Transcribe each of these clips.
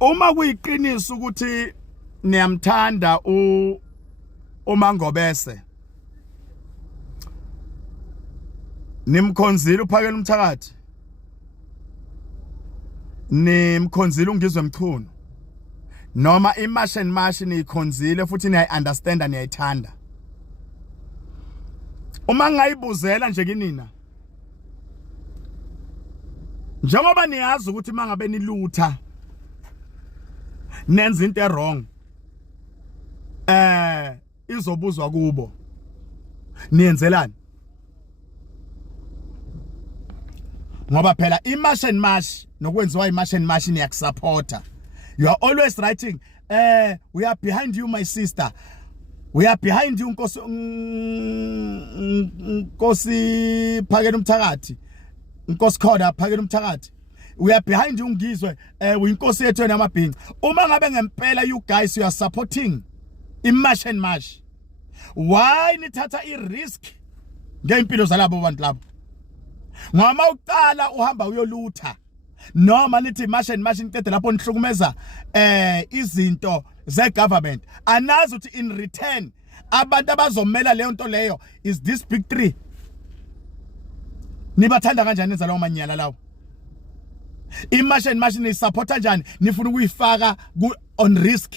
Uma kuyiqiniso ukuthi niyamthanda uMangobese, nimkhonzile uphakela umthakathi, nimkhonzile ungizwe mchunu, noma imash and mash niyikhonzile futhi niyayi-understanda niyayithanda. Uma ngayibuzela nje kinina, njengoba niyazi ukuthi mangabe nilutha nenza into wrong, izobuzwa kubo, niyenzelani? Ngoba phela imash and mash nokwenziwa imash and mash niyakusupporta. You are always writing, we are behind you, my sister. We are behind you, Nkosi phakela umthakathi. Nkosi Khoda phakela umthakathi. We are behind you, Ngizwe. Uyinkosi yethu enamabhinqa. Uma ngabe ngempela you guys you are supporting imash and mash, why nithatha i-risk ngeimpilo zalabo bantu labo? Ngama uqala uhamba uyolutha noma nithi imash and mash niqede lapho nihlukumeza izinto ze-government, anazi ukuthi in return abantu abazomela leyo nto leyo is this big three. Nibathanda kanjani enza lawo manyala lawo? Imash and mash ni-supporta kanjani nifuna ukuyifaka on risk?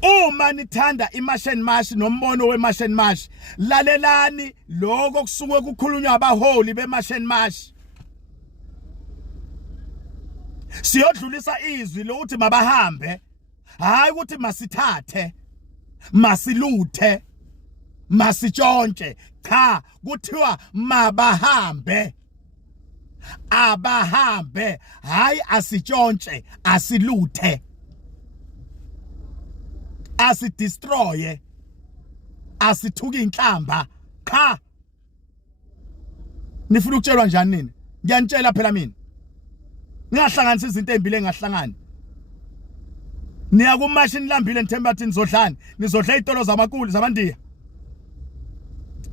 Uma nithanda imash and mash nombono wemash and mash, lalelani lokho kusuke kukhulunywa abaholi bemash and mash. Siyodlulisa izwi lokuthi mabahambe, hayi ukuthi masithathe, masiluthe, masitshontshe. Cha, kuthiwa mabahambe. Abahambe, hayi asitshontshe, asiluthe, asidestroye, asithuka inhlamba. Cha, nifuna ukutshelwa njani nini? Ngiyanitshela phela mina, ngingahlanganisa izinto ezimbili engahlangani. Niya kumashi nilambile nithemba ukuthi nizodlani, nizodla izitolo zamakulu zabandiya.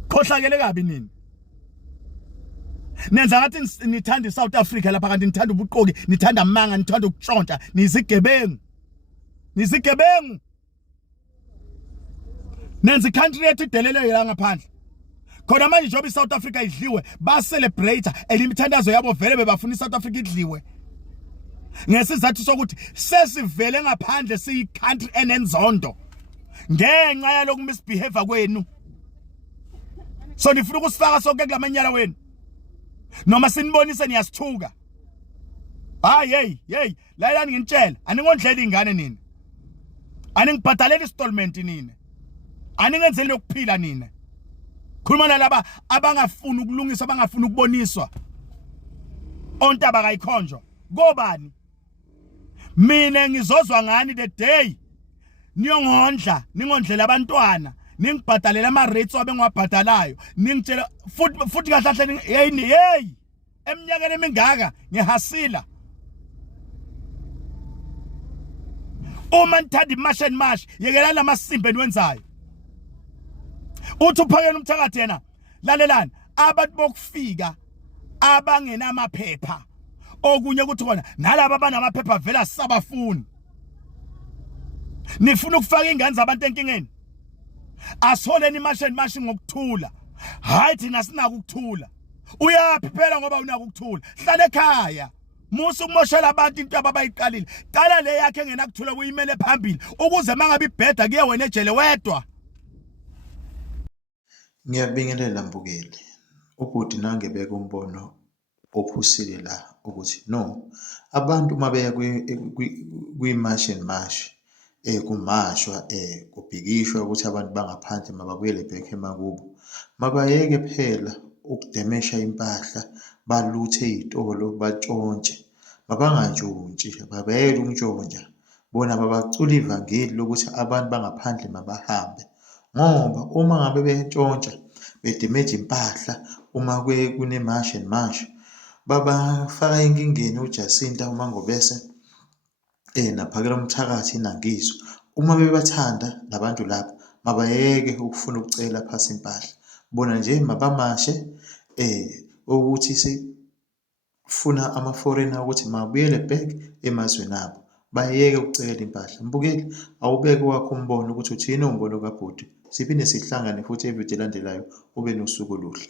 Khohlakele kabi nini? Nenza ngathi nithanda iSouth Africa lapha kanti nithanda ubuqoki, nithanda amanga, nithanda ukutshontsha, nizigebengu. Nizigebengu. Nenza country yethu idelele la ngaphandle. Khona manje njengoba iSouth Africa idliwe, ba celebrate elimithandazo yabo vele bebafuna iSouth Africa idliwe. Ngesizathu sokuthi sesivele ngaphandle siyi country enenzondo ngenxa yaloko misbehavior kwenu. So nifuna ukusifaka sonke kulamanyala wenu noma sinibonise niyasithuka? Hayi hey layani ngintshela, aningondlela ingane nini, aningibhadaleli installment nini, aningenzeli lokuphila nini. Khuluma nalaba abangafuni ukulungisa, abangafuni ukuboniswa, ontaba kayikhonjwa ngobani. Mina ngizozwa ngani the day niyongondla, ningondlela abantwana, ningibhadalela ama rates abengwabhadalayo, ningitshela futhi kahle hey eminyakeni emingaka ngihasila. Uma nithanda imash and mash, yekela lamasimbe niwenzayo. Uthi uphakela umthakathi yena, lalelani abantu bokufika abangena amaphepha, okunye ukuthi khona nalabo abanamaphepha vela sabafuni. Nifuna ukufaka ingane zabantu enkingeni, asoleni imash and mash ngokuthula. Hayi thina sinaka ukuthula. Uyapi phela ngoba unaka ukuthula? Hlala ekhaya. Musu kumoshela abantu into ababayiqalile. Qala le yakhe engena kuthula kuyimele phambili ukuze mangabe ibheda kuye wena ejele wedwa. Ngiyabingelela Mbukeli. Ubhuti nangebeka umbono ophusile la ukuthi no, abantu mabeya kwi-mash and mash, kumashwa, kubhikishwa ukuthi abantu bangaphandle mababuyele back emakubo. Mabayeke phela ukudemesha impahla, baluthe izitolo, batshontshe. Mabangatshontshi, babeyele ukuntshontsha. Bona babacula ivangeli lokuthi abantu bangaphandle mabahambe. Ngoba uma ngabe betshontsha, bedemeja impahla, uma kune-mash and mash, babafaka enkingeni uJacinta uMangobese naphakela umthakathi nangizo. Uma bebathanda labantu laba, mabayeke ukufuna ukucela phasi impahla. Bona nje mabamashe ukuthi funa ama-foreigner ukuthi mabuyele back emazweni abo, bayeke ukucekela impahla. Mbukeli, awubeke wakho umbono ukuthi uthini umbono kabhuti. Siphinde sihlangane futhi evideo elandelayo. Ube nosuku oluhle.